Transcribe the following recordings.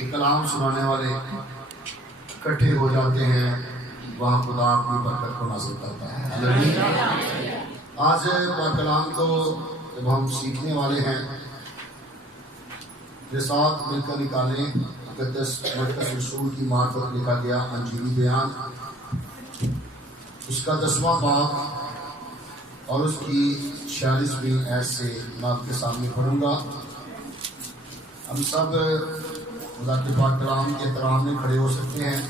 کہ کلام سنانے والے اکٹھے ہو جاتے ہیں، وہاں خدا اپنی برکت کو نازل کرتا ہے۔ آج پاک کلام کو جب ہم سیکھنے والے ہیں، یہ ساتھ مل کر نکالیں۔ مقدس مرکز رسول کی معرفت لکھا گیا انجیلی بیان، اس کا 10واں باب اور اس کی 46ویں آیت سے میں آپ کے سامنے پڑھوں گا۔ ہم سب خدا کے پاک کلام کے احترام میں کھڑے ہو سکتے ہیں،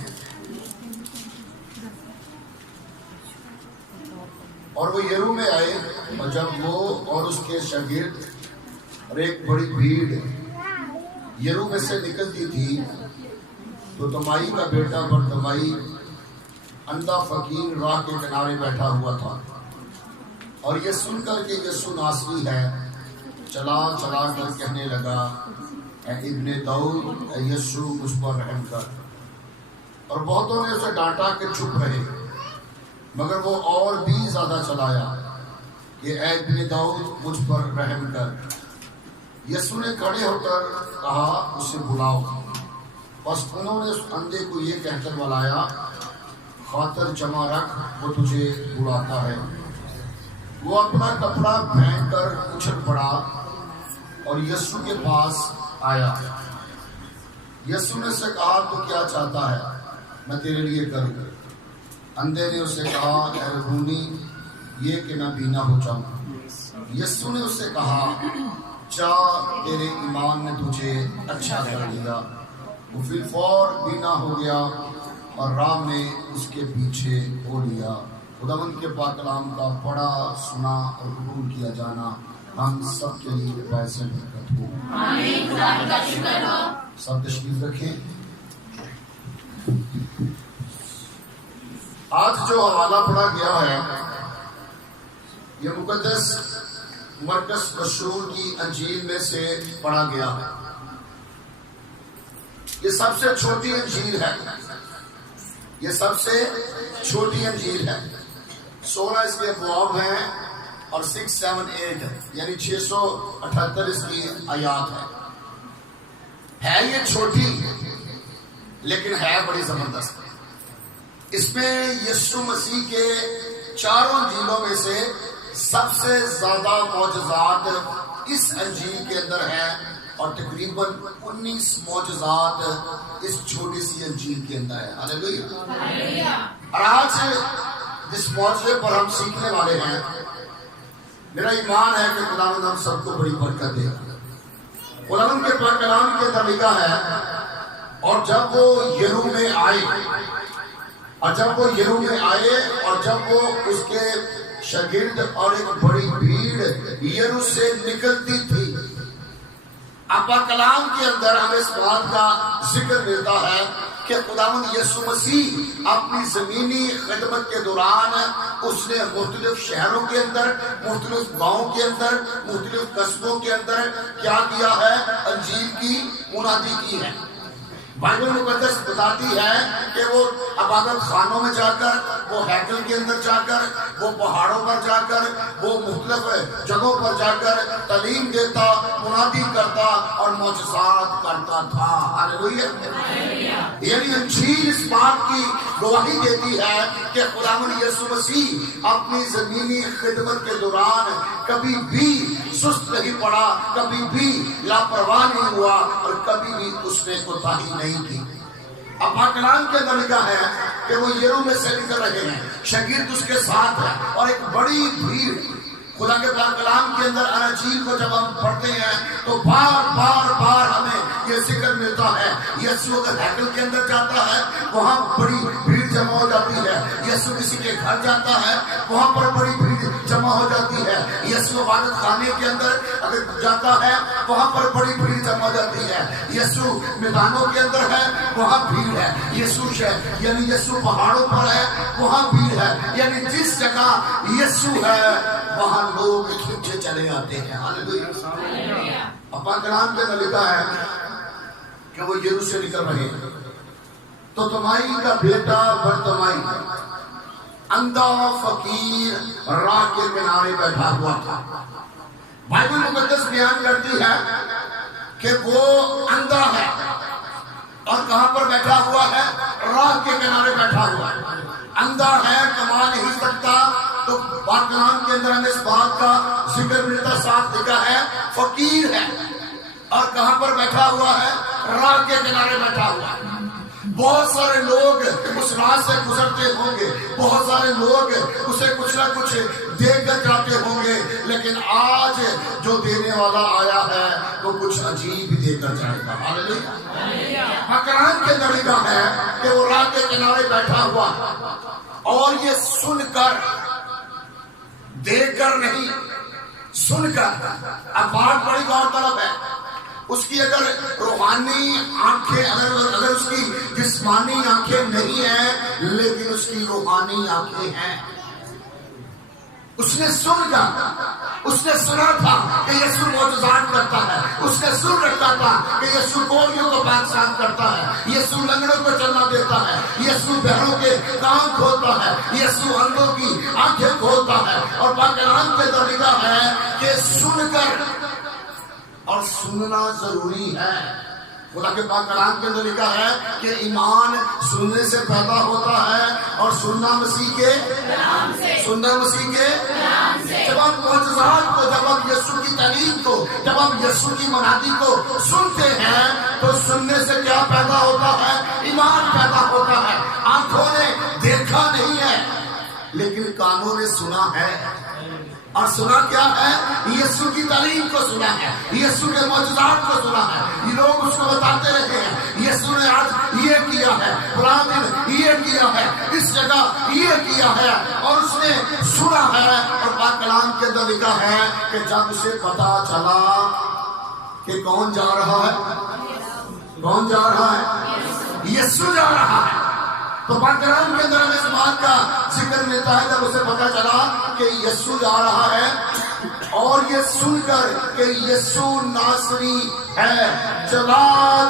اور وہ یرو میں آئے، اور جب وہ اور اس کے شاگرد اور ایک بڑی بھیڑ یرو میں سے نکلتی تھی، تو تمائی کا بیٹا برتمائی اندھا فقیر راہ کے کنارے بیٹھا ہوا تھا، اور یہ سن کر کہ یسوع ناصری ہے، چلا چلا کر کہنے لگا، اے ابن داؤد، اے یسوع مجھ پر رحم کر۔ اور بہتوں نے اسے ڈانٹا کہ چپ رہے، مگر وہ اور بھی زیادہ چلایا کہ اے ابن داؤد مجھ پر رحم کر۔ یسوع نے کھڑے ہو کر کہا، اسے بلاؤ۔ بس انہوں نے اس اندھے کو یہ کہہ کر بلایا، خاطر جمع رکھ، وہ تجھے بلاتا ہے۔ وہ اپنا کپڑا پھینک کر اچھل پڑا اور یسوع کے پاس آیا۔ یسوع نے اسے کہا، تو کیا چاہتا ہے میں تیرے لیے کروں؟ اندھے نے اسے کہا، اے ربونی، یہ کہ میں بینا ہو جاؤں۔ یسوع نے اسے کہا، جا، تیرے ایمان نے تجھے اچھا کر دیا۔ وہ فی الفور بینا ہو گیا اور راہ میں اس کے پیچھے ہو لیا۔ خداوند کے پاک کلام کا پڑھا، سنا اور قبول کیا جانا ہم سب کے لیے باعث برکت ہو۔ آمین۔ خدا کا شکر ہو۔ سب تشریف رکھیں۔ آج جو حوالہ پڑھا گیا ہے، یہ مقدس مرکز رسول کی انجیل میں سے پڑھا گیا ہے۔ یہ سب سے چھوٹی انجیل ہے، یہ سب سے چھوٹی انجیل ہے۔ 16 اس کے ابواب ہیں اور 6, 7, 8 یعنی 678 اس کی آیات ہے یہ چھوٹی لیکن ہے بڑی زبردست۔ اس میں یسوع مسیح کے 4 انجیلوں میں سے سب سے زیادہ معجزات اس انجیل کے اندر ہیں، اور تقریباً 19 معجزات اس چھوٹی سی انجیل کے اندر ہے۔ ہاللیلویہ۔ اور آج جس معجزے پر ہم سیکھنے والے ہیں، میرا ایمان ہے کہ خداوند ہم سب کو بڑی برکت دے۔ خداوند کے پاک کلام کے اندر لکھا ہے، اور جب وہ یرو میں آئے، اور جب وہ اس کے شاگرد اور ایک بڑی بھیڑ یرو سے نکلتی تھی۔ پاک کلام کے اندر ہمیں اس بات کا ذکر ملتا ہے کہ خداوند یسوع مسیح اپنی زمینی خدمت کے دوران اس نے مختلف شہروں کے اندر، مختلف گاؤں کے اندر، مختلف قصبوں کے اندر کیا کیا ہے؟ انجیل کی منادی کی ہے۔ بائبل مقدس بتاتی ہے کہ وہ عبادت خانوں میں جا کر، وہ ہیکل کے اندر جا کر، وہ پہاڑوں پر جا کر، وہ مختلف جگہوں پر جا کر تعلیم دیتا، منادی کرتا اور معجزات کرتا تھا۔ ہاللیلویہ۔ یعنی انجیل اس بات کی گواہی دیتی ہے کہ خداوند یسوع مسیح اپنی زمینی خدمت کے دوران کبھی بھی سست نہیں پڑا، کبھی بھی لاپرواہ نہیں ہوا، اور کبھی بھی اس نے کوتاہی نہیں کی۔ اب پاک کلام کے اندر لکھا ہے کہ وہ یرو میں سے نکل رہے ہیں، شاگرد اس کے ساتھ ہے، اور ایک بڑی بھیڑ۔ خدا کے پاک کلام کے اندر انجیل کو جب ہم پڑھتے ہیں تو بار بار ہمیں یہ ذکر ملتا ہے، یسوع اگر ہیکل کے اندر جاتا ہے وہاں بڑی بھیڑ جمع ہو جاتی ہے، یسوع کسی کے گھر جاتا ہے وہاں پر بڑی بھیڑ جمع ہو جاتی ہے، یسوع عبادت خانے کے اندر اگر جاتا ہے وہاں پر بڑی بھیڑ جمع ہو جاتی ہے، یسوع میدانوں کے اندر ہے وہاں بھیڑ ہے، یعنی یسوع پہاڑوں پر ہے وہاں بھیڑ ہے، یعنی جس جگہ یسوع ہے وہاں لوگ کھینچے چلے آتے ہیں۔ ہاللیلویہ۔ پاک کلام کے اندر لکھا ہے کہ وہ یرو سے نکل رہے ہیں، تو تمائی کا بیٹا برتمائی اندھا فقیر راہ کے کنارے بیٹھا ہوا تھا۔ بائبل مقدس بیان کرتی ہے کہ وہ اندھا ہے، کہاں پر بیٹھا ہوا ہے؟ راہ کے کنارے بیٹھا ہوا ہے. اندھا ہے، کما نہیں سکتا. تو پاک کلام کے اندر ہمیں اس بات کا ذکر ملتا، صاف لکھا ہے فقیر ہے. اور کہاں پر بیٹھا ہوا ہے؟ راہ کے کنارے بیٹھا ہوا ہے. بہت سارے لوگ اس راہ سے گزرتے ہوں گے، بہت سارے لوگ اسے کچھ نہ کچھ دے کر جاتے ہوں گے، لیکن آج جو دینے والا آیا ہے وہ کچھ عجیب دے کر جائے گا. ہاللیلویا. قرآن کے اندر لکھا ہے کہ وہ راہ کے کنارے بیٹھا ہوا اور یہ سن کر، دیکھ کر نہیں، سن کر. اب بات بڑی غور طلب ہے. اس کی اگر روحانی آنکھیں، اگر اس کی جسمانی آنکھیں نہیں ہیں، لیکن اس کی روحانی آنکھیں ہیں. اس نے سنا تھا کہ یسوع معجزات کرتا ہے. اس نے سن رکھا تھا کہ یسوع کوڑیوں کو پاکسان کرتا ہے، یسوع لنگڑوں کو چلنا دیتا ہے، یسوع بہروں کے کان کھولتا ہے، یسوع اندھوں کی آنکھیں کھولتا ہے. اور پاک کلام کے اندر لکھا ہے کہ سن کر، اور سننا ضروری ہے. خدا کے پاک کلام کے اندر لکھا ہے کہ ایمان سننے سے پیدا ہوتا ہے، اور سننا مسیح کے نام سے. سننا مسیح کے نام سے. جب آپ معجزات کو، جب آپ یسوع کی تعلیم کو، جب آپ یسوع کی منادی کو سنتے ہیں تو سننے سے کیا پیدا ہوتا ہے؟ ایمان پیدا ہوتا ہے. آنکھوں نے دیکھا نہیں ہے لیکن کانوں نے سنا ہے. اور سنا کیا ہے؟ یسوع کی تعلیم کو سنا ہے، یسوع کے معجزات کو سنا ہے. یہ لوگ اس کو بتاتے رہے ہیں یسوع نے آج یہ کیا ہے، فلاں دن یہ کیا ہے، اس جگہ یہ کیا ہے، اور اس نے سنا ہے. اور پاک کلام کے اندر لکھا ہے کہ جب اسے پتا چلا کہ کون جا رہا ہے، کون جا رہا ہے؟ یسوع جا رہا ہے. تو پاک کلام کے اندر ہمیں اس بات کا ذکر ملتا ہے جب اسے پتا چلا کہ یسوع جا رہا ہے، اور یہ سن کر کہ یسوع ناصری ہے، چلا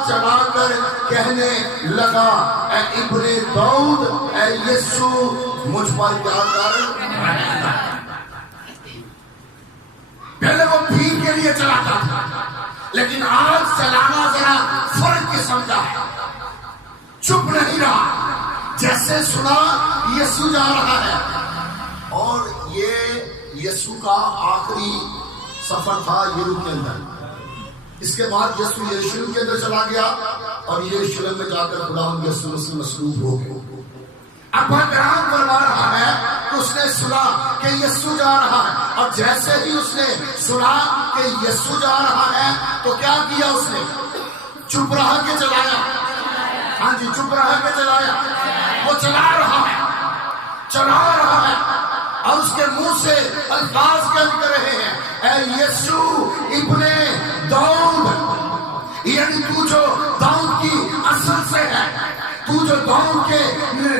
چلا کر کہنے لگا، اے ابن داؤد، اے یسوع مجھ پر کیا کر. پہلے وہ بھیڑ کے لیے چلاتا تھا، لیکن آج چلانا ذرا فرق قسم کا ہے. چپ نہیں رہا، جیسے سنا یسوع جا رہا ہے. اور یہ یسوع کا آخری سفر تھا یروشلم کے اندر. اس کے بعد یسوع یروشلم کے اندر چلا گیا، اور یروشلم میں جا کر خداوند یسوع مسیح مصلوب ہو گئے. اب قرآن فرما رہا ہے کہ اس نے سنا کہ یسوع جا رہا ہے، اور جیسے ہی اس نے سنا کہ یسوع جا رہا ہے تو کیا کیا؟ اس نے چپ رہا کے چلایا. ہاں جی، چپ رہا کے چلایا. وہ چلا رہا ہے، چلا رہا ہے، اور اس کے منہ سے الفاظ کر رہے ہیں، اے یسوع ابن داؤد. یعنی تو جو داؤد کی اصل سے ہے، تو جو داؤد کے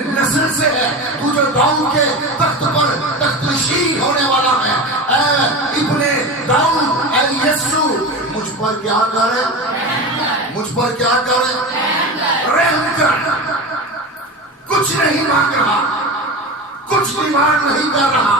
نسل سے ہے، تو جو داؤد کے تخت پر تخت نشین ہونے والا ہے، اے ابن داؤد، اے یسوع مجھ پر کیا کرے، مجھ پر کیا کرے، رحم کر. کچھ نہیں مانگ رہا، کچھ ڈیمانڈ نہیں کر رہا.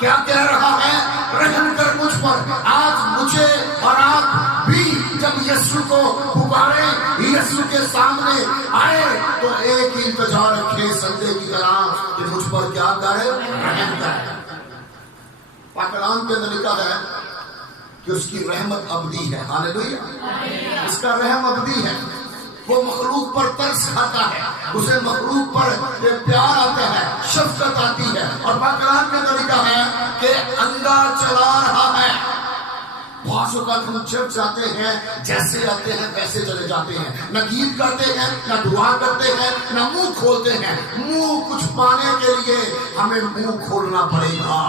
کیا کہہ رہا ہے؟ رحم کر مجھ پر. آج مجھے اور آپ بھی جب یسوع کو پکاریں، یسوع کے سامنے آئے تو ایک ہی التجا رکھے سجدے کی طرح کہ مجھ پر کیا کرے، رحم کرے. پاک کلام کے اندر لکھا ہے کہ اس کی رحمت ابدی ہے. ہاللیلویا. اس کا رحم ابدی ہے. وہ مخلوق پر ترس کھاتا ہے، اسے مخلوق پر پیار آتا ہے، شفقت آتی ہے. اور پاک کلام کے اندر لکھا ہے کہ اندھا چلا رہا ہے. بعض اوقات ہم چرچ جاتے ہیں، جیسے آتے ہیں ویسے چلے جاتے ہیں، نہ گیت کرتے ہیں، نہ دعا کرتے ہیں، نہ منہ کھولتے ہیں. منہ کچھ پانے کے لیے ہمیں منہ کھولنا پڑے گا،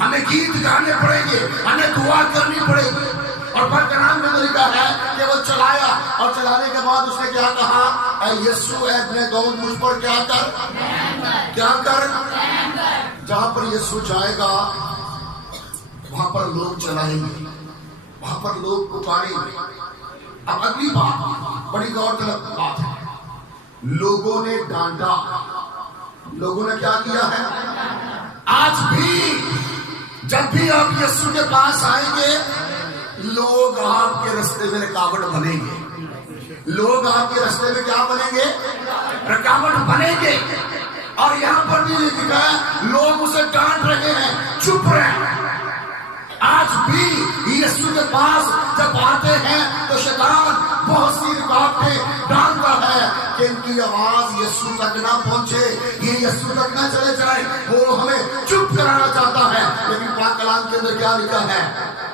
ہمیں گیت گانے پڑیں گے، ہمیں دعا کرنی پڑے گی. اور پاک کلام میں لکھا ہے کہ وہ چلایا، اور چلانے کے بعد اس نے کیا کہا؟ اے یسوع، اے ابن داؤد مجھ پر کیا کر، کیا کر. جہاں پر یسوع جائے گا وہاں پر لوگ چلائیں گے، وہاں پر لوگ پکاریں گے. اب اگلی بات بڑی غور طلب بات ہے. لوگوں نے ڈانٹا. لوگوں نے کیا کیا ہے؟ آج بھی جب بھی آپ یسوع کے پاس آئیں گے، لوگ آپ کے رستے میں رکاوٹ بنیں گے. لوگ آپ کے راستے میں کیا بنیں گے؟ رکاوٹ بنیں گے. اور یہاں پر بھی لکھا ہے لوگ اسے ڈانٹ رہے ہیں, چپ رہے. آج بھی یسوع کے پاس جب آتے ہیں تو شیطان بہت سی رکاوٹیں ڈالتا ہے کہ ان کی آواز یسوع تک نہ پہنچے, یہ یسوع تک نہ چلے جائے. وہ ہمیں چپ کرانا چاہتا ہے. لیکن پاک کلام کے اندر کیا لکھا ہے؟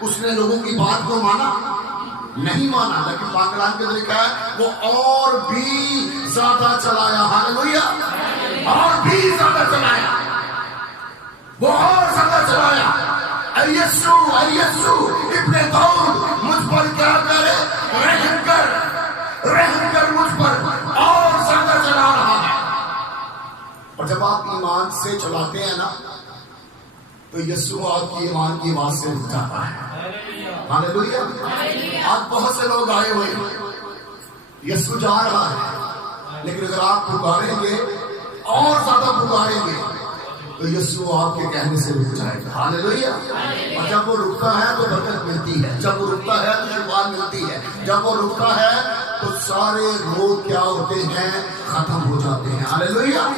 اس نے لوگوں کی بات کو مانا نہیں مانا, لیکن پاک کلام کے اندر لکھا ہے وہ اور بھی زیادہ چلایا. ہاللویا. اور بھی زیادہ چلایا, وہ اور زیادہ چلایا. اے یسوع ابن داؤد مجھ پر کیا کرے؟ رحم کر مجھ پر. اور زیادہ چلا رہا ہے. اور جب آپ ایمان سے چلاتے ہیں نا تو یسوع آپ کی ایمان کی آواز سے اٹھ جاتا ہے. ہاللویا. آج بہت سے لوگ آئے ہوئے ہیں, یسوع جا رہا ہے, لیکن اگر آپ پکاریں گے اور زیادہ پکاریں گے تو یسوع آپ کے کہنے سے رک جائے گا. ہاللویا. اور جب وہ رکتا ہے تو برکت ملتی ہے, جب وہ رکتا ہے تو شفا ملتی ہے, جب وہ رکتا ہے تو سارے روگ کیا ہوتے ہیں؟ ختم ہو جاتے ہیں. ہاللویا.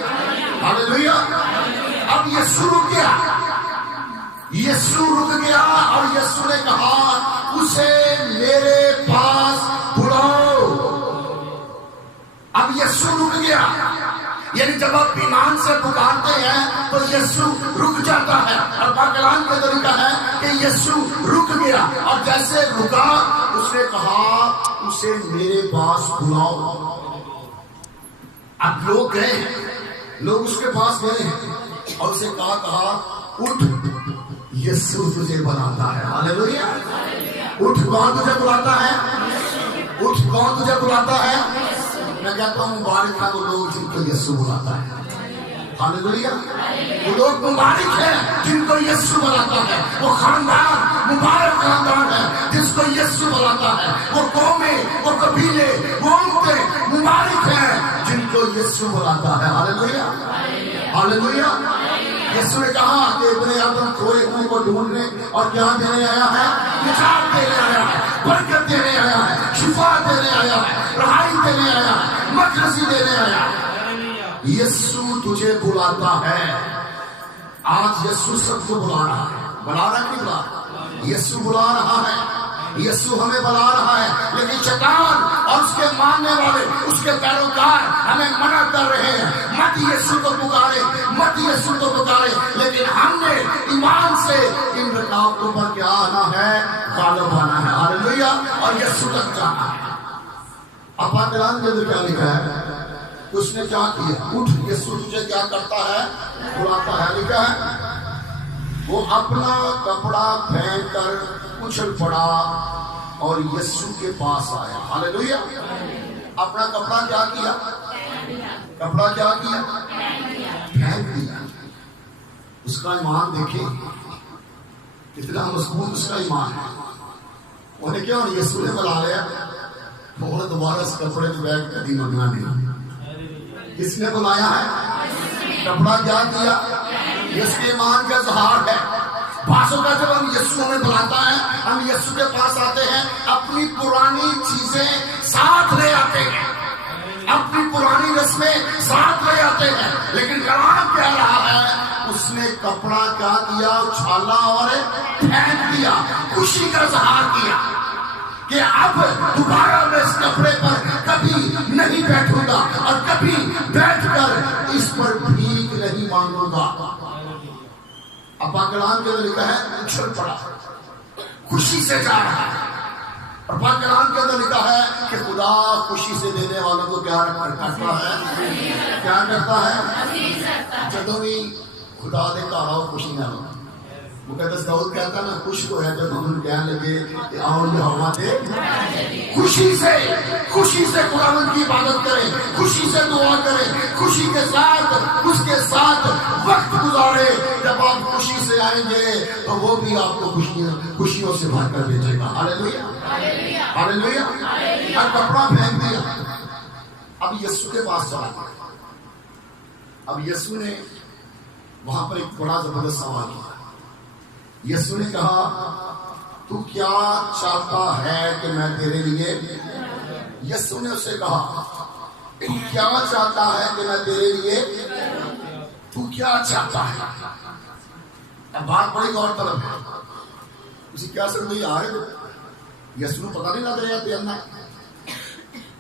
ہاللویا. اب یسوع رک گیا, یسوع رک گیا اور یسوع نے کہا اسے میرے پاس بلاؤ. اب یسوع رک گیا, یعنی جب آپ ایمان سے پکارتے ہیں تو یسوع رک جاتا ہے. اور پاک کلام کا طریقہ ہے کہ یسوع رک گیا, اور جیسے رکا اس نے کہا اسے میرے پاس بلاؤ. اب لوگ گئے, لوگ اس کے پاس گئے اور اسے کہا اٹھ, یسوع تجھے بلاتا ہے. ہاللویا. اٹھ, کون تجھے بلاتا ہے؟ اٹھ, کون تجھے بلاتا ہے؟ میں کہتا ہوں مبارک ہے وہ لوگ جن کو یسوع بلاتا ہے. ہاللویا. وہ لوگ مبارک ہیں جن کو یسوع بلاتا ہے. وہ خاندان مبارک خاندان ہے جس کو یسوع بلاتا ہے. وہ قومیں, وہ قبیلے, وہ امتیں مبارک ہیں جن کو یسوع بلاتا ہے. ہاللویا. ہاللویا. یسوع نے کہا کہ ابن آدم کھوئے ہوئے کو ڈھونڈنے اور کیا دینے آیا ہے؟ نجات دینے آیا ہے, برکت دینے آیا ہے, شفا دینے آیا ہے, رہائی دینے آیا ہے, مخلصی دینے آیا ہے. یسوع تجھے بلاتا ہے. آج یسوع سب کو بلا رہا ہے. بلا رہا نہیں بلا رہا؟ یسوع بلا رہا ہے. یسوع ہمیں بلا رہا ہے, لیکن شیطان اور اس کے ماننے والے, اس کے پیروکار ہمیں منع کر رہے ہیں مت یسوع کو پکارے, مت یسوع کو پکارے. لیکن ہم نے ایمان سے ان رکاوٹوں پر کیا آنا ہے؟ غالب آنا ہے. ہاللویا. اور یسوع تک جانا ہے. اب پاک کلام کے اندر کیا لکھا ہے؟ اس نے کیا کیا؟ اٹھ, یسوع تجھے کیا کرتا ہے؟ بلاتا ہے. لکھا ہے وہ اپنا کپڑا پھینک کر اچھل پڑا اور یسوع کے پاس آیا. ہاللویا. اپنا کپڑا کیا کیا؟ کپڑا کیا کیا؟ پھینک دیا. اس کا ایمان دیکھیں کتنا مضبوط اس کا ایمان ہے. انہیں کیا یسوع نے بلا لیا, وہ دوبارہ اس کپڑے کو بیٹھ کبھی منگنا نہیں. کس نے بلایا ہے؟ کپڑا کیا کیا؟ اس کے ایمان کا اظہار ہے. بعضوں کا جب ہم یسوع ہمیں بلاتا ہے, ہم یسوع کے پاس آتے ہیں, اپنی پرانی چیزیں ساتھ لے آتے ہیں, اپنی پرانی رسمیں ساتھ لے آتے ہیں. لیکن کلام کہہ رہا ہے اس نے کپڑا کیا کیا؟ اچھالا اور پھینک دیا. خوشی کا اظہار کیا کہ اب دوبارہ میں اس کپڑے پر کبھی نہیں بیٹھوں گا اور کبھی بیٹھ کر اس پر بھیک نہیں مانگوں گا. اب پاک کلام کے اندر لکھا ہے اچھل پڑا, خوشی سے جا رہا ہے. اور پاک کلام کے اندر لکھا ہے کہ خدا خوشی سے دینے والوں کو کیا کرتا ہے؟ کیا کرتا ہے؟ جدوں بھی خدا دے گھر آؤ خوشی نہ ہو. مقدس داؤد کہتا نا خوش تو ہے جب ہم کہنے لگے کہ آؤ یہ ہوا دے. خوشی سے خداوند کی عبادت کریں, خوشی سے دعا کریں, خوشی کے ساتھ اس کے ساتھ وقت گزارے. جب آپ خوشی سے آئیں گے تو وہ بھی آپ کو خوشیوں سے بھر کر بھیجے گا. ہاللویا. ہاللویا. اب کپڑا پھینک دیا, اب یسوع کے پاس چلا گیا. اب یسوع نے وہاں پر ایک بڑا زبردست سوال کیا. یسوع نے کہا تو کیا چاہتا ہے کہ میں تیرے لیے یسوع نے اسے کہا تو کیا چاہتا ہے کہ میں تیرے لیے، تو کیا چاہتا ہے؟ اب بات بڑی غور طلب ہے. اسی کیا سمجھ آ رہے یسوع پتہ نہیں لگ رہا تھا نا،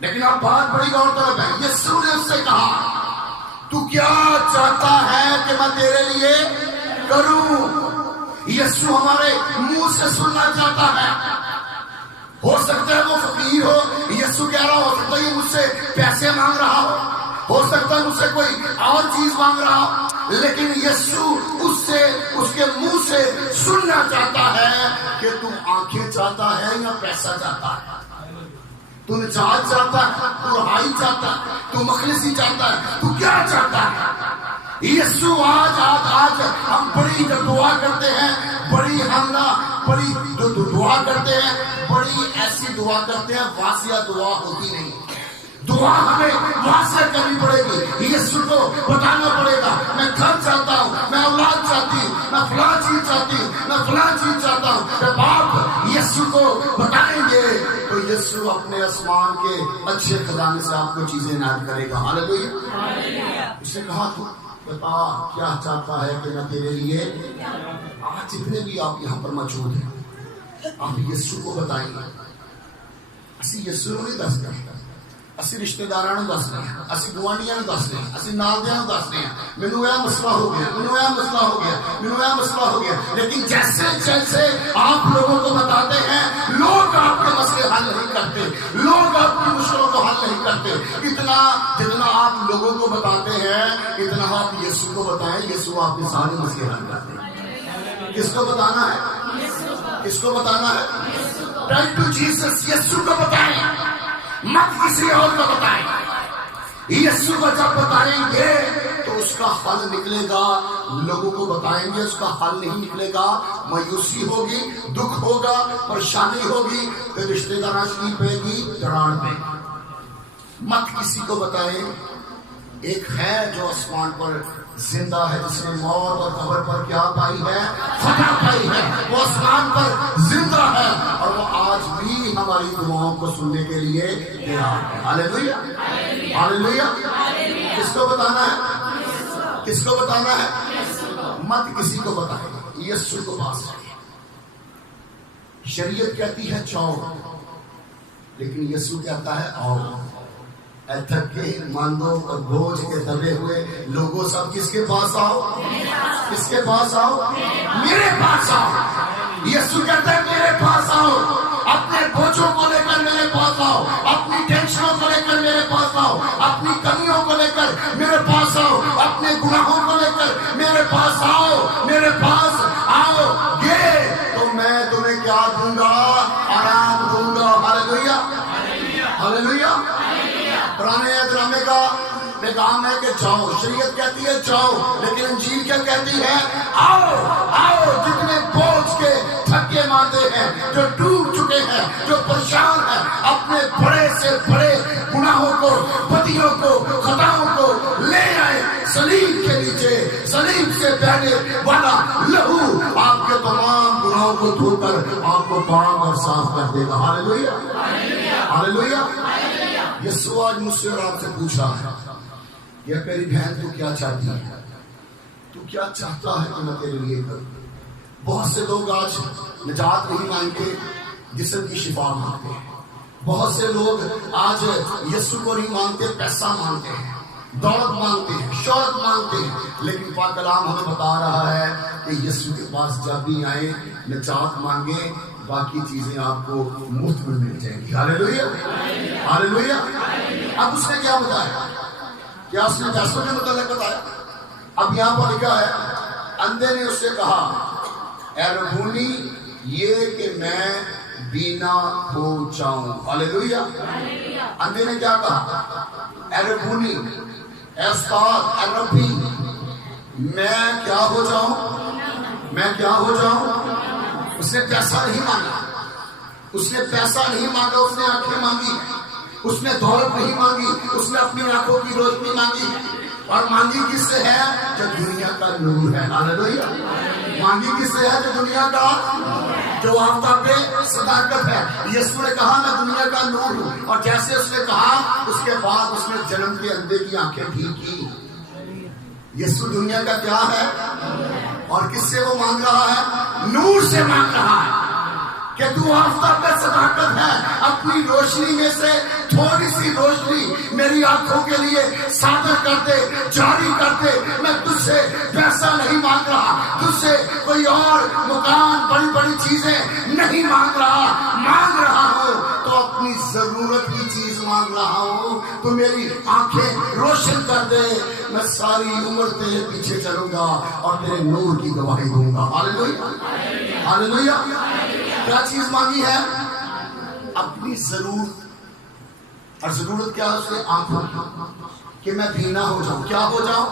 لیکن اب بات بڑی غور طلب ہے. یسوع نے اس سے کہا تو کیا چاہتا ہے کہ میں تیرے لیے کروں؟ یسوع ہمارے منہ سے سننا چاہتا ہے. ہو سکتا ہے وہ فقیر ہو، یسوع کہہ رہا ہو سکتا ہے یہ مجھ سے پیسے مانگ رہا ہو سکتا ہے مجھ سے کوئی اور چیز مانگ رہا ہو، لیکن یسوع اس سے، اس کے منہ سے سننا چاہتا ہے کہ تو آنکھیں چاہتا ہے یا پیسہ چاہتا ہے، تو نجات چاہتا ہے، تو رہائی چاہتا ہے، تو مخلصی چاہتا ہے، تو کیا چاہتا ہے؟ یسوع آج ہم بڑی دعا کرتے ہیں، بڑی دعا کرتے ہیں، بڑی ایسی دعا کرتے ہیں، واضح دعا ہوتی نہیں. دعا ہمیں واضح کرنی پڑے گی. یسوع کو بتانا پڑے گا میں گھر چاہتا ہوں، میں اولاد چاہتی ہوں، میں فلاں چیز چاہتی ہوں، میں فلاں چیز چاہتا ہوں. جب آپ یسوع کو بتائیں گے تو یسوع اپنے آسمان کے اچھے خزانے سے آپ کو چیزیں عنایت کرے گا. ہاللیلویہ. اسے کہا تو بتا کیا چاہتا ہے کہ میں تیرے لیے. آج جتنے بھی آپ یہاں پر موجود ہیں آپ یسوع کو بتائیں گے. اسی یسوع نہیں دس رہے، اسی رشتے داراں نوں دس رہے ہیں، اسی گوانڈیاں نوں دس رہے ہیں، اسی نالدیاں نوں دس رہے ہیں مینوں یہ مسئلہ ہو گیا، مینوں یہ مسئلہ ہو گیا، مینوں یہ مسئلہ ہو گیا. لیکن جیسے جیسے آپ لوگوں کو بتاتے ہیں لوگ آپ کے مسئلے حل نہیں کرتے، لوگ آپ کی مشکلوں کو حل نہیں کرتے. جتنا آپ لوگوں کو بتاتے ہیں اتنا آپ یسوع کو بتائیں، یسوع آپ کے سارے مسئلے حل کرتے ہیں. کس کو بتانا ہے؟ کس کو بتانا ہے؟ Turn to Jesus. یسوع کو بتائیں، مت کسی اور کو بتائیں. یسوع کو جب بتائیں گے تو اس کا حل نکلے گا. لوگوں کو بتائیں گے اس کا حل نہیں نکلے گا، مایوسی ہوگی، دکھ ہوگا، پریشانی ہوگی، پھر رشتے دار کی پے گی، دراڑ پے گی. مت کسی کو بتائیں. ایک ہے جو آسمان پر زندہ ہے، جس نے موت اور قبر پر کیا پائی ہے؟ فتح پائی ہے. وہ آسمان پر زندہ ہے اور وہ آج بھی ہماری دعاؤں کو سننے کے لیے تیار ہے. ہاللیلویہ، ہاللیلویہ. کس کو بتانا ہے؟ کس کو بتانا ہے؟ مت کسی کو بتائیں، یسوع کو پاس رکھیں. شریعت کہتی ہے جاؤ، لیکن یسوع کہتا ہے آؤ. تھکے ماندو اور بوجھ کے دبے ہوئے لوگوں سب کس کے پاس آؤ؟ کس کے پاس آؤ؟ میرے پاس آؤ. یسوع کہتا ہے میرے پاس آؤ. اپنے بوجھوں کو لے کر میرے پاس آؤ، اپنی ٹینشنوں کو لے کر میرے پاس آؤ، اپنی کمیوں کو لے کر میرے پاس آؤ، اپنے گناہوں کو لے کر میرے پاس آؤ. میرے پاس آؤ گے تو میں تمہیں کیا دوں گا؟ آرام دوں گا. ہاللیلویہ، ہاللیلویہ. پرانے ڈرامے کا پیغام ہے کہ جاؤ. شریعت کہتی ہے جاؤ، لیکن انجیل کیا کہتی ہے؟ آؤ. آؤ جتنے بوجھ کے تھکے ماندے ہیں، جو ڈوب چکے ہیں، جو پریشان ہیں، اپنے بڑے سے بڑے گناہوں کو، بدیوں کو، خطاؤں کو لے آئے. صلیب کے نیچے، صلیب سے بہنے والا لہو آپ کے تمام گناہوں کو دھو کر آپ کو پاک اور صاف کر دے گا. ہاللیلویہ، ہاللیلویہ. یسوع آج مجھ سے اور آپ سے پوچھا ہے یا میری بہن تو کیا چاہتی ہے؟ تو کیا چاہتا ہے کہ میں تیرے لیے کروں؟ بہت سے لوگ آج نجات نہیں مانگتے، جسم کی شفا مانگتے ہیں. بہت سے لوگ آج یسوع کو نہیں مانگتے، پیسہ مانگتے ہیں، دولت مانگتے ہیں، شہرت مانگتے ہیں. لیکن پاک کلام ہمیں بتا رہا ہے کہ یسوع کے پاس جب بھی آئیں نجات مانگیں، باقی چیزیں آپ کو مفت میں مل جائیں گی. ہاللیلویہ، ہاللیلویہ. اب اس نے کیا بتایا؟ کیا اس نے پیسوں کے متعلق بتایا؟ اب یہاں پر لکھا ہے اندھے نے اس سے کہا اے ربونی یہ کہ میں بینا ہو جاؤں. ہاللیلویہ. اندھے نے کیا کہا؟ اے ربونی، اے استاد، اے ربی، میں کیا ہو جاؤں؟ میں کیا ہو جاؤں؟ اس نے پیسہ نہیں مانگا، اس نے پیسہ نہیں مانگا، اس نے آنکھیں مانگی، اس نے دولت نہیں مانگی، اس نے اپنی آنکھوں کی روشنی مانگی. اور مانگی کس سے ہے؟ جو دنیا کا نور ہے. ہاللیلویہ. مانگی کس سے ہے؟ جو دنیا کا جو آفتاب پہ صداقت ہے. یسوع نے کہا میں دنیا کا نور ہوں، اور جیسے اس نے کہا اس کے بعد اس نے جنم کے اندھے کی آنکھیں ٹھیک کی. یسوع دنیا کا کیا ہے؟ اور کس سے وہ مانگ رہا ہے؟ نور سے مانگ رہا ہے کہ تو آفتاب پہ صداقت ہے، اپنی روشنی میں سے تھوڑی سی روشنی میری آنکھوں کے لیے صادر کر دے، جاری کر دے. میں تجھ سے پیسہ نہیں مانگ رہا، تجھ سے کوئی اور مکان، بڑی بڑی چیزیں نہیں مانگ رہا ہوں تو اپنی ضرورت کی چیز مانگ رہا ہوں. تو میری آنکھیں روشن کر دے، میں ساری عمر تیرے پیچھے چلوں گا اور تیرے نور کی گواہی دوں گا. ہاللیلویہ، ہاللیلویہ. کیا چیز مانگی ہے؟ اپنی ضرورت. اور ضرورت کیا ہے اس کے؟ آنکھوں کی، کہ میں بینا ہو جاؤں. کیا ہو جاؤں؟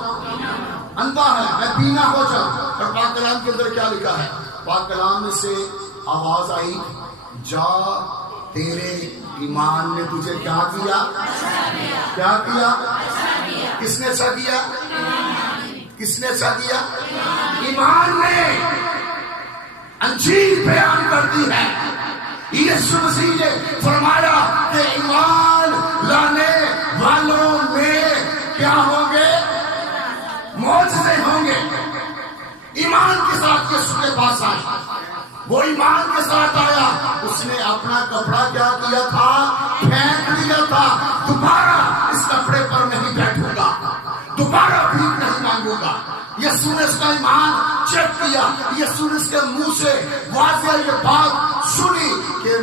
اندھا ہے، میں بینا ہو جاؤں. اور پاک کلام کے اندر کیا لکھا ہے؟ پاک کلام میں سے آواز آئی، جا تیرے ایمان نے تجھے کیا کیا؟ کیا کیا؟ کس نے اچھا کیا؟ کس نے اچھا کیا؟ ایمان نے. انجیل بیان کرتی ہے یسوع مسیح نے فرمایا کہ ایمان لانے والوں میں کیا ہوں گے؟ معجزے ہوں گے. ایمان کے ساتھ یسوع کے پاس آیا، وہ ایمان کے ساتھ آیا. اس نے اپنا کپڑا کیا کیا تھا؟ پھینک دیا تھا. دوبارہ اس کپڑے پر نہیں بیٹھوں گا، دوبارہ بھیک نہیں مانگوں گا. یسوع نے اس کا ایمان چیک کیا. یسوع نے اس کے منہ سے واضح یہ بات سنی کہ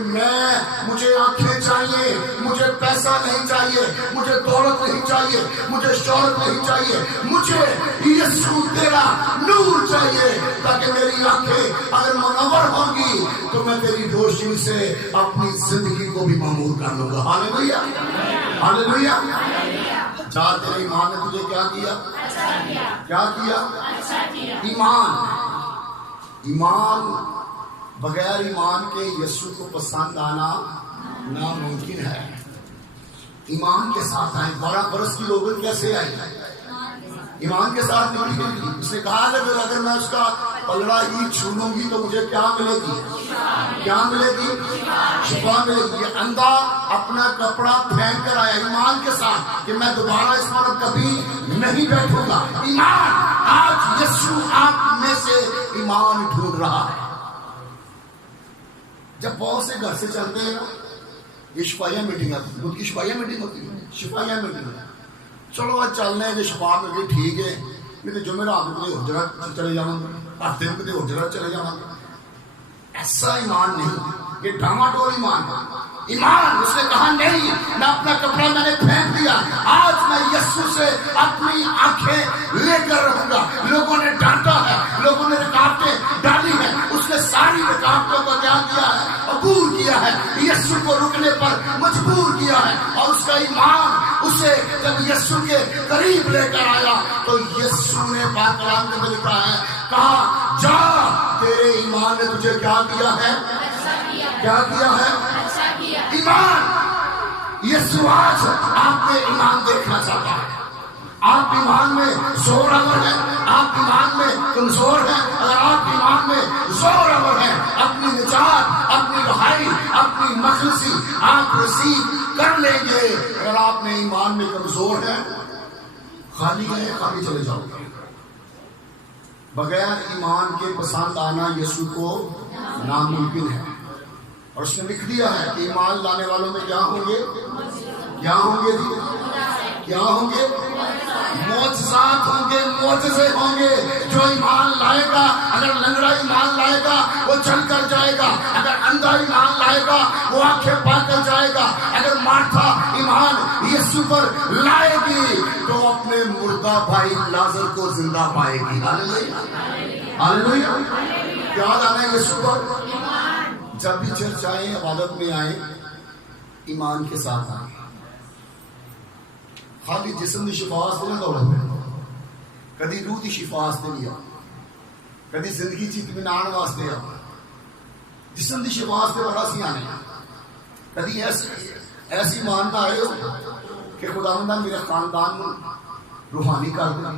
مجھے آنکھیں چاہیے، مجھے پیسہ نہیں چاہیے، مجھے دولت نہیں چاہیے، مجھے شہرت نہیں چاہیے، مجھے یسوع تیرا نور چاہیے تاکہ میری آنکھیں اگر منور ہوں گی تو میں تیری روشنی سے اپنی زندگی کو بھی معمور کر لوں گا. ہاللیلویہ، ہاللیلویہ. جا تیرے ایمان نے تجھے کیا کیا؟ کیا کیا؟ ایمان. ایمان بغیر ایمان کے یسوع کو پسند آنا ناممکن ہے. ایمان کے ساتھ آئے. 12 برس کی لوگن کیسے آئی؟ ایمان کے ساتھ نکلی گئی. اس نے کہا اگر میں اس کا پلڑا ہی چھو لوں گی تو مجھے کیا ملے گی؟ کیا ملے گی؟ شفا ملے گی. یہ اندھا اپنا کپڑا پھینک کر آیا ایمان کے ساتھ کہ میں دوبارہ اس پر کبھی نہیں بیٹھوں گا. ایمان. آج یسوع آپ میں سے ایمان ڈھونڈ رہا ہے. جب بہت سے گھر سے چلتے ہیں نا، یہ شفائیہ میٹنگ آتی ہے، خود کی شفائیہ میٹنگ ہوتی ہے، شفائیہ میٹنگ. چلو آج چلنے ہیں کہ شفا مل گئی، ٹھیک ہے. نہیں تو جمعرات میں کدے اور جگہ چلے جاؤں گا، ہفتے میں کدے اور جگہ چلے جاؤں گا. ایسا ایمان نہیں، یہ ڈاما ڈول ایمان ہے. ایمان. اس نے کہا نہیں، میں اپنا کپڑا میں نے پھینک دیا، آج میں یسوع سے اپنی آنکھیں لے کر رہوں گا. لوگوں نے ڈانٹا ہے، لوگوں نے رکاوٹیں ڈالی ہیں، اس نے ساری رکاوٹوں کو کیا کیا ہے؟ عبور کیا ہے. یسوع کو رکنے پر مجبور کیا ہے. اور اس کا ایمان اسے جب یسوع کے قریب لے کر آیا تو یسوع نے پاک کلام میں لکھا ہے، کہا جا تیرے ایمان نے تجھے کیا کیا ہے؟ کیا کیا ہے؟ ایمان. یسوع آج آپ میں ایمان دیکھنا چاہتا ہے. آپ ایمان میں زور آور ہیں، آپ ایمان میں کمزور ہیں. اگر آپ ایمان میں زور آور ہیں، اپنی نجات، اپنی رہائی، اپنی مخلصی آپ رسیو کر لیں گے. اگر آپ نے ایمان میں کمزور ہیں، خالی گئے خالی چلے جاؤ گے. بغیر ایمان کے پسند آنا یسوع کو ناممکن ہے. اور اس نے لکھ دیا ہے کہ ایمان لانے والوں میں کیا ہوں گے؟ کیا ہوں گے جی؟ کیا ہوں گے؟ معجزات ہوں گے، معجزے ہوں گے. جو ایمان لائے گا، اگر لنگڑا ایمان لائے گا وہ چل کر جائے گا. اگر اندھا ایمان لائے گا وہ آنکھیں پا کر جائے گا. اگر مارتھا ایمان یسوع پر لائے گی تو اپنے مردہ بھائی لازر کو زندہ پائے گی. ہاللیلویہ، ہاللیلویہ. کیا جانا ہے یسوع پر؟ جب بھی چرچ آئے، عبادت میں آئے، ایمان کے ساتھ آئے. خالی جسم کی شفا واسطے نہ دوڑے ہوئے، کدی روح کی شفا واسطے نہیں آ، کدی زندگی کی اطمینان واسطے آ. جسم کی شفا واسطے بڑا سی آنے. کدی ایسی مانتا آئے ہو کہ خداوندہ میرے خاندان میں روحانی کر دے،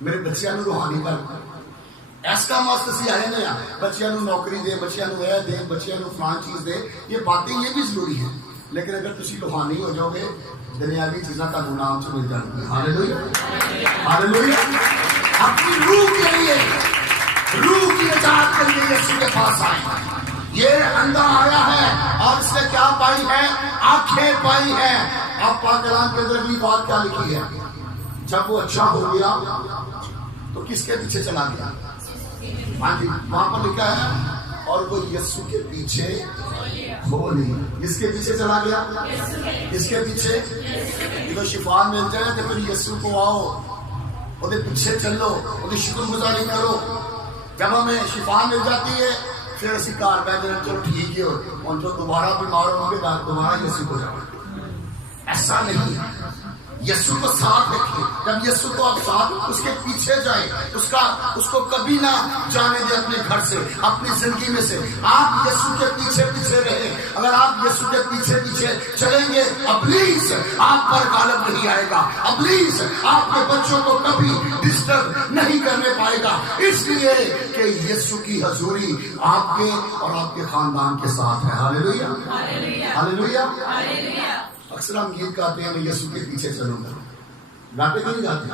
میرے بچیاں میں روحانی کر دے. اس کا مقصد یہ ہے نا بچیاں نو نوکری دے, بچیاں نو یہ دے, بچیاں نو فلان چیز دے, یہ باتیں یہ بھی ضروری ہیں, لیکن اگر تسی روحانی ہو جاؤ گے دنیاوی چیزاں کا نام سے مل جائیں گی. ہاللیلویا ہاللیلویا. اپنی روح کے لیے, روح کی نجات کے لیے یسوع کے پاس آئے. یہ اندھا آیا ہے اور اس نے کیا پائی ہے؟ آنکھیں پائی ہیں. اب پاک کلام کے اندر اگلی بات کیا لکھی ہے؟ جب وہ اچھا ہو گیا تو کس کے پیچھے چلا گیا؟ ہاں جی وہاں پر لکھا ہے اور وہ یسوع کے پیچھے ہو نہیں. کس کے پیچھے چلا گیا؟ کس کے پیچھے؟ جب شفا مل جائے تو پھر یسوع کو آؤ, وہ پیچھے چلو, وہ شکر گزاری کرو. جب ہمیں شفا مل جاتی ہے پھر اسی کار پہ دینا چلو ٹھیک ہے, اور جو دوبارہ بیمار ہوں گے دوبارہ یسوع کو جاؤ. ایسا نہیں ہے. یسوع کو ساتھ رکھیے. جب یسوع کو آپ ساتھ اس کے پیچھے جائیں, اس کو کبھی نہ جانے دیں اپنے گھر سے, اپنی زندگی میں سے. آپ یسوع کے پیچھے پیچھے رہیں. اگر آپ یسوع کے پیچھے پیچھے چلیں گے ابلیس آپ پر غالب نہیں آئے گا. ابلیس آپ کے بچوں کو کبھی ڈسٹرب نہیں کرنے پائے گا, اس لیے کہ یسوع کی حضوری آپ کے اور آپ کے خاندان کے ساتھ ہے. ہاللیلویا ہاللیلویا. اکثر ہم گیت گاتے ہیں میں یسوع کے پیچھے چلوں گا. گاتے کیوں نہیں گاتے؟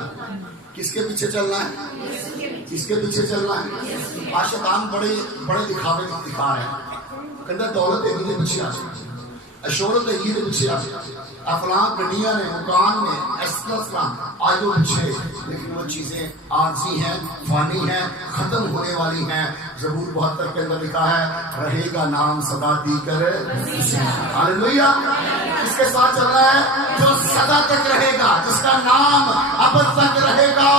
کس کے پیچھے چلنا ہے؟ کس کے پیچھے چلنا ہے؟ عاشقان بڑے بڑے دکھاوے دکھا رہے ہیں. کہتا دولت ایک دے پیچھے آ جائے, شہرت ایک دے پیچھے آ جائے, افلاں گڈیاں نے, مکان نے, ایسا آج وہ پیچھے. لیکن وہ چیزیں عارضی ہیں, فانی ہیں, ختم ہونے والی ہیں. زبور 72 کے اندر لکھا ہے رہے گا نام سدا دی کر. ہاللیلویا. اس کے ساتھ چل رہا ہے جو سدا تک رہے گا, جس کا نام اب تک رہے گا,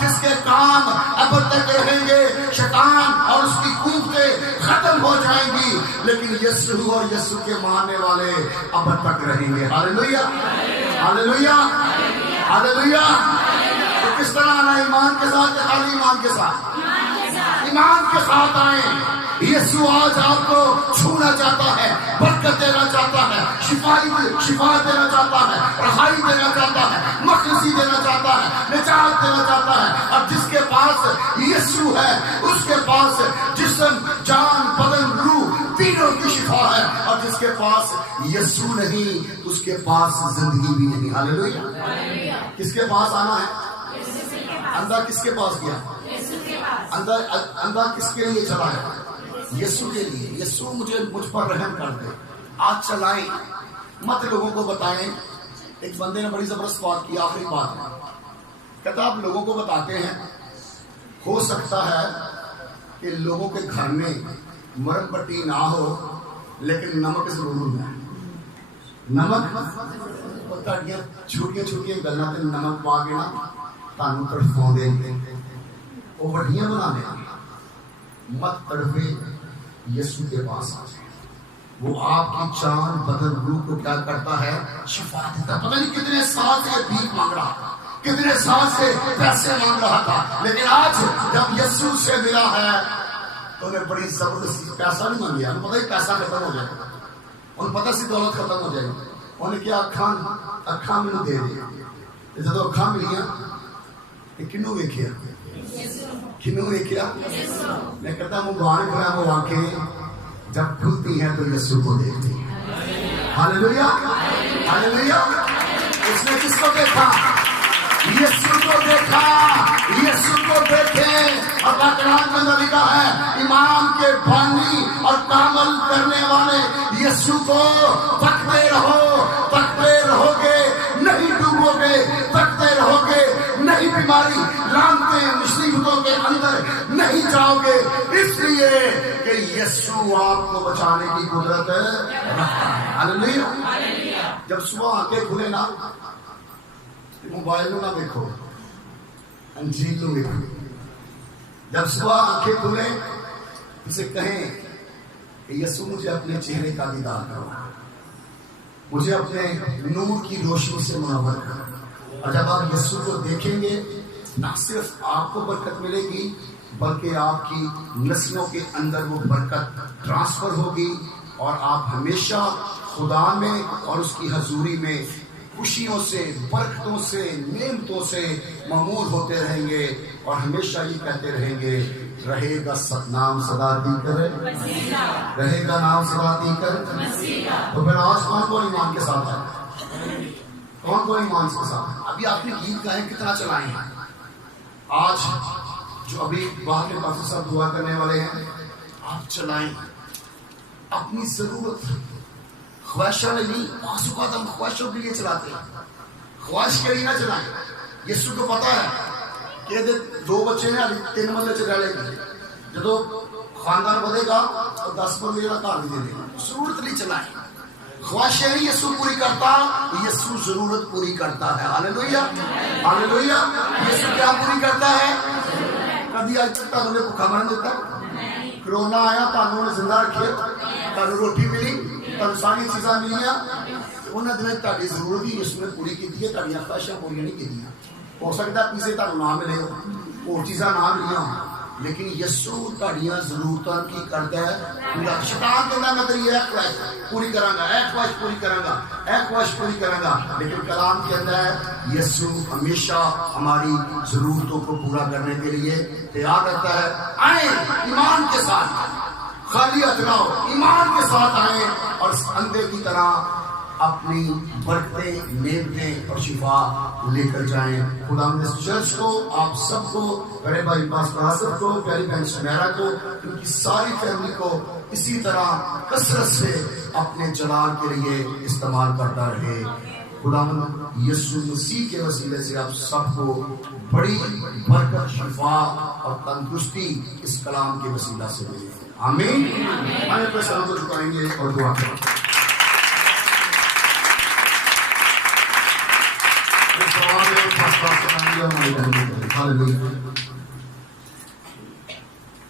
جس کے کام اب تک رہیں گے. شیطان اور اس کی قوتیں ختم ہو جائیں گی, لیکن یسوع اور یسوع کے ماننے والے اب تک رہیں گے. ہاللیلویا ہاللیلویا ہاللیلویا. تو کس طرح آنا؟ ایمان کے ساتھ یا خالی ایمان کے ساتھ؟ ایمان کے ساتھ آئیں. یسوع آج آپ کو چھونا چاہتا ہے, برکت دینا چاہتا ہے, شفا دینا چاہتا ہے, رہائی دینا چاہتا ہے, مخلصی دینا چاہتا ہے, نجات دینا چاہتا ہے. اور جس کے پاس یسوع ہے اس کے پاس جسم, جان, بدن, روح تینوں کی شفا ہے. اور جس کے پاس یسوع نہیں اس کے پاس زندگی بھی نہیں. ہاللیلویا. کس کے پاس آنا ہے؟ اندھا کس کے پاس گیا؟ اندھا کس کے لیے چلا ہے؟ یسوع کے لیے. یسوع مجھ پر رحم کر دے, آج چلائیں, مت لوگوں کو بتائیں. ایک بندے نے بڑی زبردست بات کی, آخری بات ہے, کہتا آپ لوگوں کو بتاتے ہیں, ہو سکتا ہے کہ لوگوں کے گھر میں مرم پٹی نہ ہو لیکن نمک ضرور ہے. نمک چھوٹیاں چھوٹیاں گلاں تے نمک پا کے نا تانوں تڑفاؤں دے, وہ وڈیاں بنا دے. مت تڑفے, یسوع کے پاس آ جائے. وہ آپ کی جان, بدن, روح کو کیا کرتا ہے؟ شفا دیتا ہے. پتہ نہیں کتنے سال سے بھیک مانگ رہا تھا, کتنے سال سے پیسے مانگ رہا تھا, لیکن آج جب یسوع سے ملا ہے تو انہیں بڑی زبردست پیسہ نہیں مانگیا. انہیں پتہ ہی پیسہ ختم ہو جائے گا, انہیں پتہ سی دولت ختم ہو جائے گی. انہیں کیا اکھاں مینوں دے دے. جب اکھاں ملیاں کنوں ویکھیا؟ کنوں ویکھیا؟ میں کہتا ہوں مبارک ہے وہ آنکھیں جب کھلتی ہیں تو یسوع کو دیکھتی ہیں. ہاللیلویا ہاللیلویا. اس نے کس کو دیکھا؟ یسوع کو دیکھا. یسوع کو دیکھیں. اور کلام میں اندر لکھا ہے ایمان کے بانی اور کامل کرنے والے یسوع کو تکتے رہو گے, نہیں ڈوبو گے, تکتے رہو گے, نہیں بیماری لانتے مصیبتوں کے اندر نہیں جاؤ گے, اس لیے کہ یسوع آپ کو بچانے کی قدرت رکھتا ہے. ہاللیلویا. جب صبح آنکھیں کھلے نا, موبائل نہ دیکھو, انجیل نہ دیکھو. جب صبح آنکھیں کھلے اسے کہیں کہ یسوع مجھے اپنے چہرے کا دیدار کرو, مجھے اپنے نور کی روشنی سے منور کرو. اور جب آپ یسوع کو دیکھیں گے نہ صرف آپ کو برکت ملے گی بلکہ آپ کی نسلوں کے اندر وہ برکت ٹرانسفر ہوگی, اور آپ ہمیشہ خدا میں اور اس کی حضوری میں خوشیوں سے، برکتوں سے، نعمتوں سے معمور ہوتے رہیں گے اور ہمیشہ یہ کہتے رہیں گے رہے گا نام صدا دی کر، رہے گا نام صدا دی کر۔ تو پھر آج کون ایمان کے ساتھ ہے؟ کون ایمان کے ساتھ ہے؟ ابھی آپ نے گیت گائے کتنا چلائے ہیں؟ آج جو ابھی باہر میں کافی صاحب دعا کرنے والے ہیں، آپ چلائیں اپنی ضرورت، خواہشوں میں نہیں۔ بعض اوقات ہم خواہشوں کے لیے چلاتے ہیں، خواہش کے لیے نہ چلائیں۔ یسوع کو پتا ہے کہ دو بچے ہیں، 3 بندے چ رہ لے گے، جب خاندان بڑھے گا تو 10 بندے کا گھر بھی دے دے گا۔ ضرورت نہیں چلائیں، خواہشیں نہیں یسوع پوری کرتا، یسوع ضرورت پوری کرتا ہے۔ ہاللیلویہ ہاللیلویہ۔ یسوع کیا پوری کرتا ہے؟ کبھی آج تک تمہیں بھوکا مرن دیتا؟ کرونا آیا تمہیں نے زندہ رکھے، تمہیں روٹی ملی، تمہیں ساری چیزاں ملیاں، انہوں نے تاری ضرورت ہی یسوع نے پوری کی ہے، تاری خواہشاں پوری نہیں کی۔ ہو سکتا ہے پیسے تمہیں نہ ملے ہو، اور چیزاں نہ ملیاں ہوں، لیکن یسوع تاڑیاں ضرورتاں کی کرتا ہے پورا۔ شیطان کہتا ہے میں تیری ایک خواہش پوری کراں گا، ایک خواہش پوری کراں گا، ایک خواہش پوری کراں گا، لیکن کلام کے اندر ہے یسوع ہمیشہ ہماری ضرورتوں کو پورا کرنے کے لیے تیار رہتا ہے۔ آئیں ایمان کے ساتھ، خالی ہاتھ نہ ہو، ایمان کے ساتھ آئیں اور اس اندھے کی طرح اپنی برکتیں، نعمتیں اور شفا لے کر جائیں۔ خدا نے اس چرچ کو، آپ سب کو، بڑے بھائی پاسٹر آصف کو، پیاری بہن سمیرا کو، ان کی ساری فیملی کو اسی طرح کثرت سے اپنے جلال کے لیے استعمال کرتا رہے۔ خدا یسوع مسیح کے وسیلے سے آپ سب کو بڑی برکت، شفا اور تندرستی اس کلام کے وسیلہ سے ملے۔ آمین۔ آئے اپنے سروں کو جھکائیں گے اور دعا کریں۔ Hallelujah.